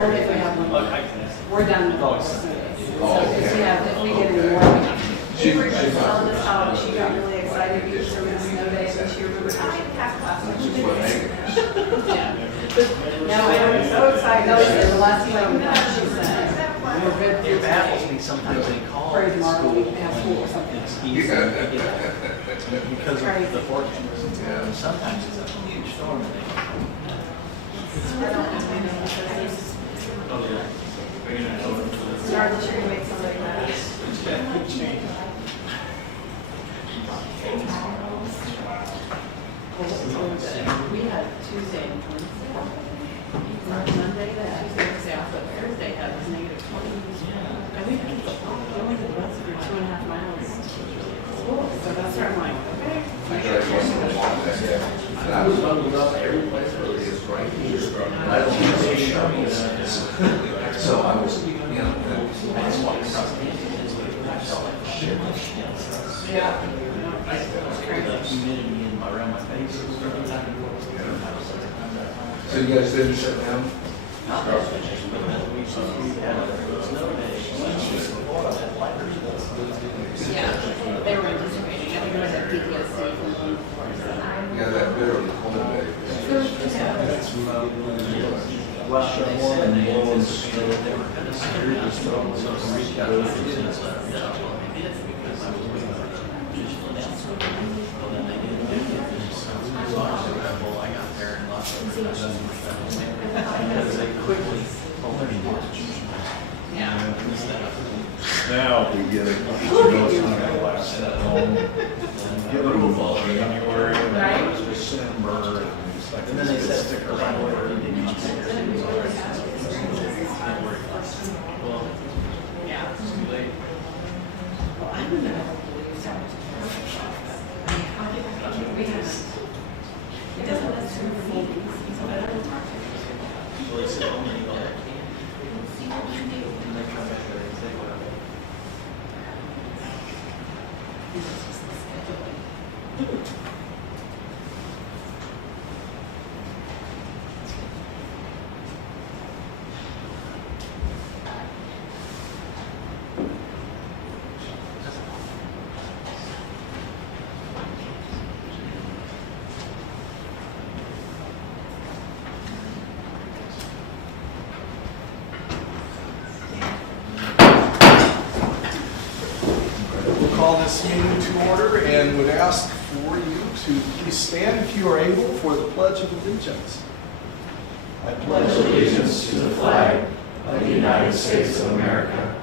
If we have one, we're done with all the snow days. So if we get any more. She was telling us how she got really excited because there was snow days and she remembered how she passed last week. Yeah. Now I'm so excited. No, the last time she said, we're good. It baffles me sometimes they call Praise it Mark, school. we have school or something. It's easy to get that because of the fortunes. And sometimes it's a huge storm. And Start the tree, make somebody mad. We had Tuesday and Wednesday. Monday, that Tuesday, Wednesday off, but Thursday had was -20. And we only did the bus for 2.5 miles. So that's where I'm like, okay. I was bundled up every place where it is right here. I don't know if they show me that. So I was, you know, I just walked across the I felt like shit. Yeah. the humidity around my face. So you guys didn't shut down? Not that finished, but we had a snow day. Yeah, they were anticipating, I think it was at PTSD from the before. Yeah, that bitterly cold day. Well, they said they anticipated that they were going to secure this storm, so we reached out to the students, let them know. Well, they did because I was waiting for the official announcement. Well, then they didn't do it. So I got there and lost everything. Because they quickly told everyone. Yeah. Now we get it, you know it's not gonna last that long. Get it over January, Right. and December, And then they said, stick well, around. Yeah. it's too late. Well, I don't know. We haven't. It doesn't necessarily mean so I don't know. Well, they said, oh, you got that can. And they come back there and say, well, We'll call this meeting to order and would ask for you to please stand if you are able for the Pledge of Allegiance. I pledge allegiance to the flag of the United States of America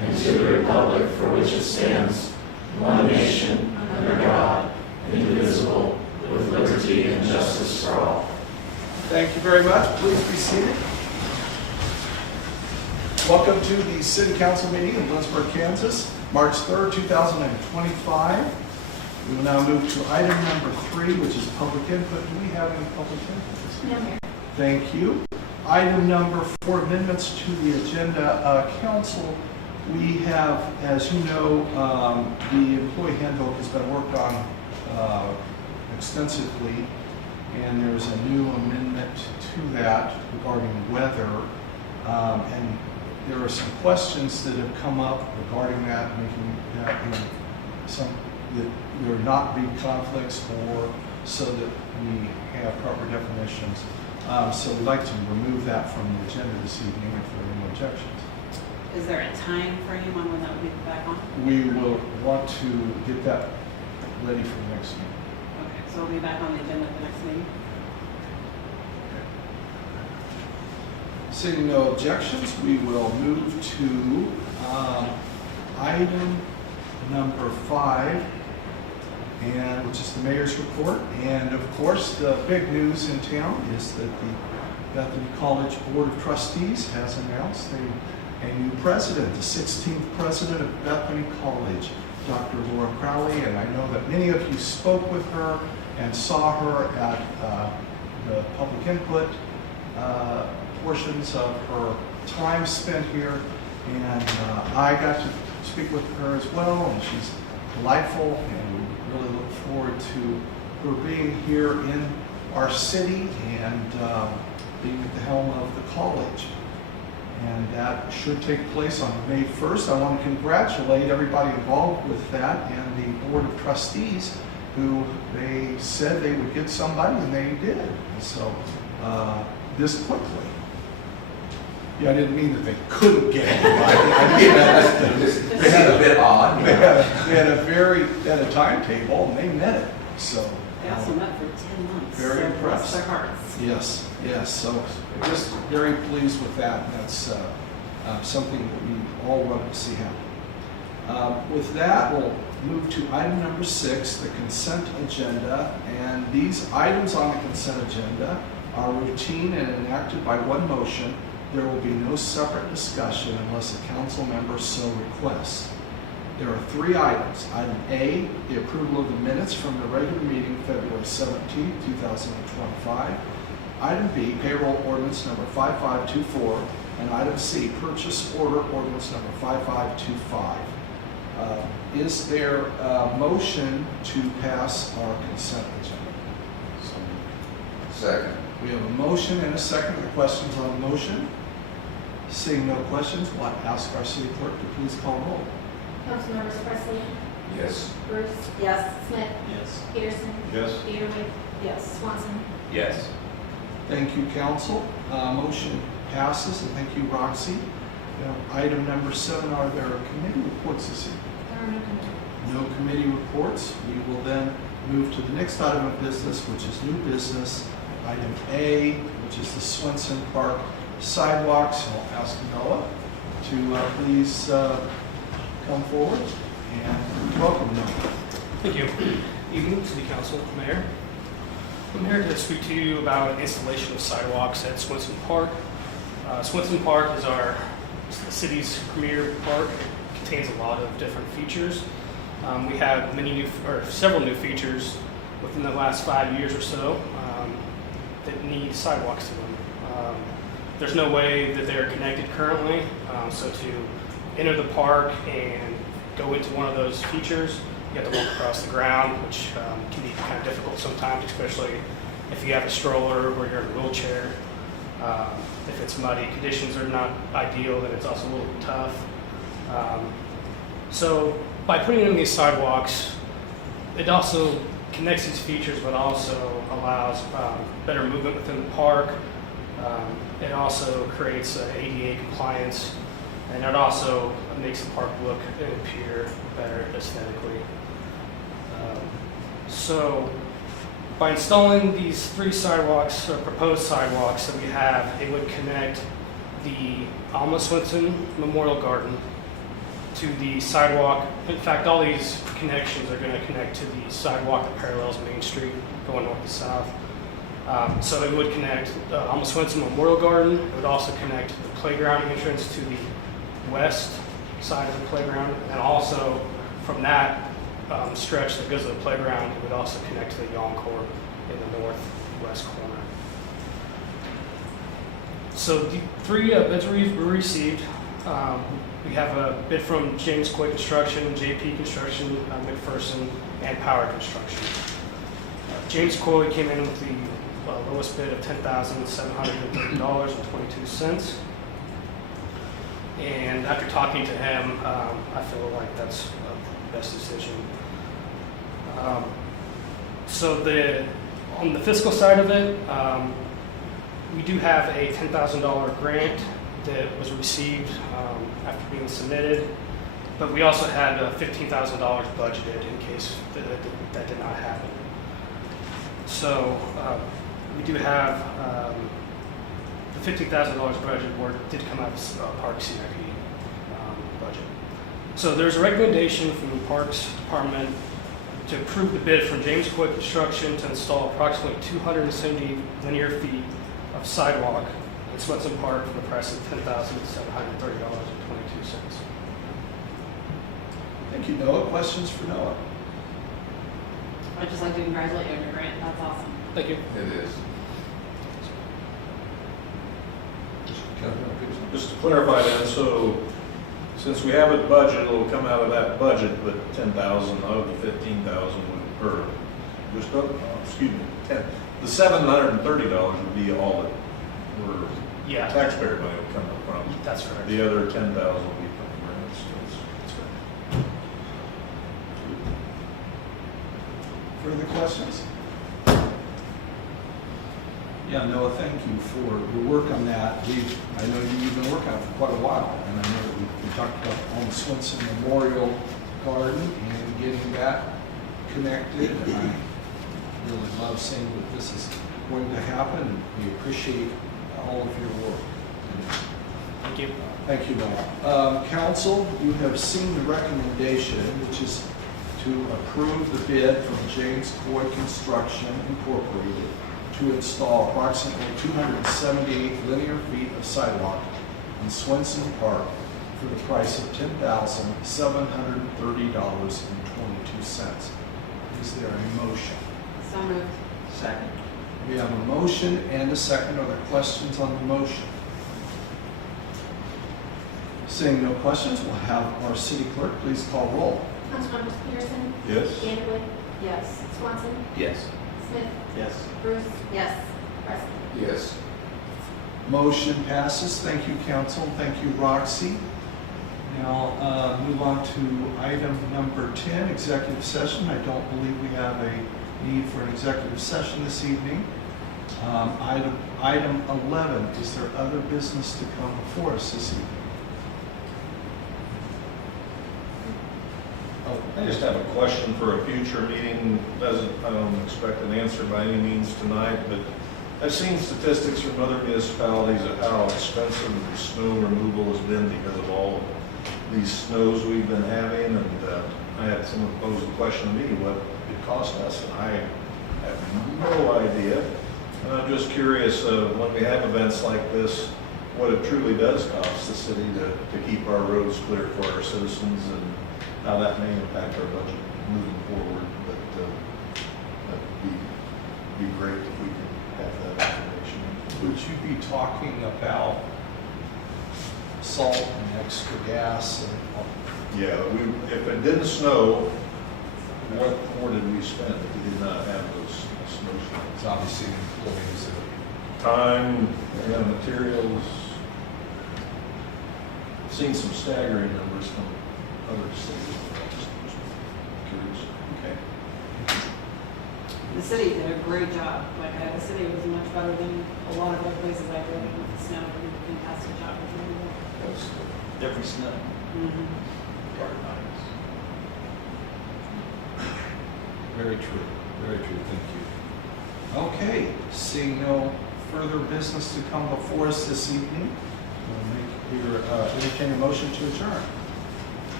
and to the republic for which it stands, one nation, under God, indivisible, with liberty and justice for all. Thank you very much. Please be seated. Welcome to the City Council meeting in Lindsborg, Kansas, March 3rd, 2025. We will now move to item number 3, which is public input. Do we have any public input? No, Mayor. Thank you. Item number 4, amendments to the agenda. Council, we have, as you know, the employee handbook has been worked on extensively, and there's a new amendment to that regarding weather. And there are some questions that have come up regarding that, making that that there not be conflicts, or so that we have proper definitions. So we'd like to remove that from the agenda this evening if there are no objections. Is there a time frame on when that will be back on? We will want to get that ready for the next meeting. Okay, so we'll be back on the agenda at the next meeting? Seeing no objections, we will move to item number 5, and which is the mayor's report. And of course, the big news in town is that the Bethany College Board of Trustees has announced a new president, the 16th president of Bethany College, Dr. Laura Crowley. And I know that many of you spoke with her and saw her at the public input portions of her time spent here, and I got to speak with her as well, and she's delightful, and we really look forward to her being here in our city and being at the helm of the college. that should take place on May 1st. I want to congratulate everybody involved with that and the Board of Trustees who they said they would get somebody, and they did. And so this quickly. Yeah, I didn't mean that they couldn't get anybody. I mean that This is a bit odd. they had a timetable, and they met it. So They also met for 10 months. Very so impressed. bless their hearts. yes. So just very pleased with that. And that's something that we all love to see happen. With that, we'll move to item number 6, the consent agenda. And these items on the consent agenda are routine and enacted by one motion. There will be no separate discussion unless a council member so requests. There are 3 items. Item A, the approval of the minutes from the regular meeting February 17, 2025. Item B, payroll ordinance number 5524. And item C, purchase order ordinance number 5525. Is there a motion to pass our consent agenda? Second. We have a motion and a second. The questions on the motion? Seeing no questions, we'll ask our city clerk to please call roll. Councilmembers Presley, Yes. Bruce, Yes. Smith, Yes. Peterson, Yes. Peterman, Yes. Swanson. Yes. Thank you, council. Motion passes, and thank you, Roxy. Now, item number 7, are there committee reports this evening? There are no committees. No committee reports. We will then move to the next item of business, which is new business. Item A, which is the Swenson Park sidewalks. I'll ask Noah to please come forward and welcome Noah. Thank you. Evening, City Council, Mayor. I'm here to speak to you about installation of sidewalks at Swenson Park. Swenson Park is the city's premier park. It contains a lot of different features. We have several new features within the last 5 years or so that need sidewalks to them. There's no way that they're connected currently, so to enter the park and go into one of those features, you have to walk across the ground, which can be kind of difficult sometimes, especially if you have a stroller or you're in a wheelchair. If it's muddy, conditions are not ideal, then it's also a little tough. So by putting in these sidewalks, it also connects these features, but also allows better movement within the park. It also creates ADA compliance, and it also makes the park look and appear better aesthetically. So by installing these 3 sidewalks, or proposed sidewalks that we have, it would connect the Alma Swenson Memorial Garden to the sidewalk. In fact, all these connections are going to connect to the sidewalk that parallels Main Street going north to south. So it would connect Alma Swenson Memorial Garden. It would also connect the playground entrance to the west side of the playground, and also from that stretch that goes to the playground, it would also connect to the Encore in the northwest corner. So the 3 bids we received, we have a bid from James Coy Construction, JP Construction, McPherson, and Power Construction. James Coy came in with the lowest bid of $10,730.22. And after talking to him, I feel like that's the best decision. So on the fiscal side of it, we do have a $10,000 grant that was received after being submitted, but we also had $15,000 budgeted in case that did not happen. So we do have the $50,000 budget where it did come out of Park CIP budget. So there's a recommendation from the Parks Department to approve the bid from James Coy Construction to install approximately 270 linear feet of sidewalk in Swenson Park for the price of $10,730.22. Thank you, Noah. Questions for Noah? I'd just like to congratulate you on your grant. That's awesome. Thank you. It is. Just to clarify that, so since we have it budgeted, it'll come out of that budget, but 10,000 of the 15,000 would, or the $730 would be all that we're Yeah, Taxpayer money will come up from. that's correct. The other 10,000 will be from grants. That's correct. Further questions? Yeah, Noah, thank you for your work on that. I know you've been working on it for quite a while, and I know that we talked about on the Swenson Memorial Garden and getting that connected, and I really love seeing that this is going to happen, and we appreciate all of your work. Thank you. Thank you, Noah. Council, you have seen the recommendation, which is to approve the bid from James Coy Construction Incorporated to install approximately 278 linear feet of sidewalk in Swenson Park for the price of $10,730.22. Is there a motion? So moved. Second. We have a motion and a second. Are there questions on the motion? Seeing no questions, we'll have our city clerk please call roll. Councilmembers Peterson, Yes? Vanderwood, Yes. Swanson, Yes. Smith, Yes. Bruce, Yes. Presley. Yes. Motion passes. Thank you, council. Thank you, Roxy. Now, move on to item number 10, executive session. I don't believe we have a need for an executive session this evening. Item 11, is there other business to come before us this evening? Oh, I just have a question for a future meeting. I don't expect an answer by any means tonight, but I've seen statistics from other municipalities of how expensive the snow removal has been because of all these snows we've been having. And I had someone pose a question to me, what it cost us, and I have no idea. And I'm just curious, when we have events like this, what it truly does cost the city to keep our roads clear for our citizens, and how that may impact our budget moving forward. But that'd be great if we could have that information. would you be talking about salt and extra gas and Yeah, if it didn't snow, what more did we spend if we did not have those snowstorms? it's obviously employees? Time, materials. I've seen some staggering numbers from other cities. Just curious. Okay. The city did a great job. Like, the city was much better than a lot of other places I've been with the snow. They did a fantastic job with removal. Different snow. Very true. Very true. Thank you. Okay, seeing no further business to come before us this evening, we'll entertain a motion to adjourn.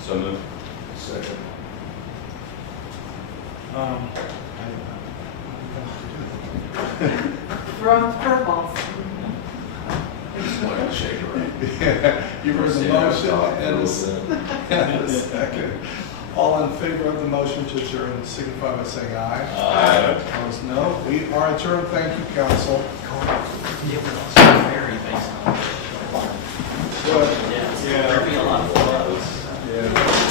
So moved. Second. Throw curveballs. I just wanted to shake it right. You heard the motion and a second. All in favor of the motion to adjourn, signify by saying aye. Aye. Opposed, no. We are adjourned. Thank you, council. It was also very based on. Good. Yeah, there'd be a lot of